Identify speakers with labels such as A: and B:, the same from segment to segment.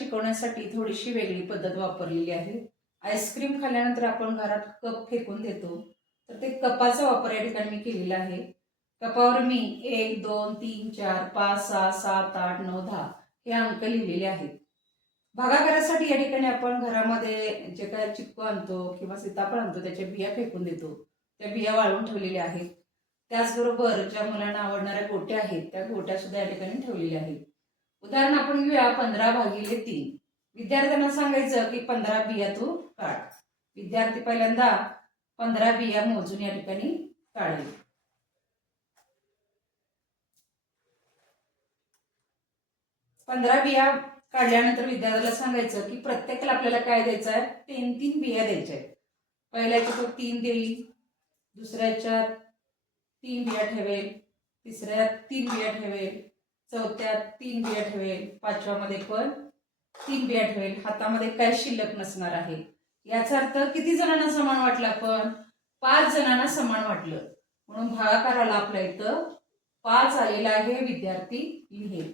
A: थोडीशी वेगळी पद्धत वापरलेली आहे. आईस्क्रीम खाल्ल्यानंतर आपण घरात कप फेकून देतो. तर ते कपाचा वापर या ठिकाणी मी केलेला आहे. कपावर मी एक दोन तीन चार पाच सहा सात आठ नऊ दहा हे अंक लिहिलेले आहेत. भागाकारासाठी या ठिकाणी आपण घरामध्ये जे काय चिक्कू आणतो किंवा सीताफळ आणतो त्याच्या बिया फेकून देतो. त्या बिया वाळवून ठेवलेल्या आहेत. त्याचबरोबर ज्या मुलांना आवडणाऱ्या गोट्या आहेत त्या गोट्या सुद्धा या ठिकाणी ठेवलेल्या आहेत. उदाहरण आपण घेऊया पंधरा भागिले तीन. विद्यार्थ्यांना सांगायचं की पंधरा बिया तू काढ. विद्यार्थी पहिल्यांदा पंधरा बिया मोजून या ठिकाणी काढेल. पंधरा बिया काढल्यानंतर विद्यार्थ्याला सांगायचं की प्रत्येकाला आपल्याला काय द्यायचं आहे? तीन तीन बिया द्यायच्या आहेत. पहिल्याच्या तो तीन देईल दुसऱ्याच्या तीन बिया ठेवेल तिसऱ्या तीन बिया ठेवेल चौथ्यात तीन बिया ठेवेल पाचव्यामध्ये पण तीन बिया ठेवेल. हातामध्ये काय शिल्लक नसणार आहे? याचा अर्थ किती जणांना समान वाटला पण पाच जणांना समान वाटलं. म्हणून भागाकाराला आपल्या इथं. पाच आलेला आहे विद्यार्थी लिहेल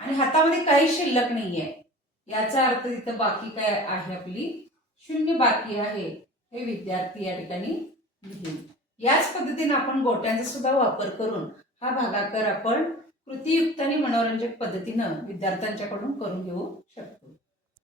A: आणि हातामध्ये काही शिल्लक नाही आहे याचा अर्थ तिथं बाकी काय आहे आपली? शून्य बाकी आहे. हे विद्यार्थी या ठिकाणी लिहिल याच पद्धतीने आपण गोट्यांचा सुद्धा वापर करून हा भागाकार आपण कृतीयुक्त आणि मनोरंजक पद्धतीनं विद्यार्थ्यांच्याकडून करून घेऊ शकतो.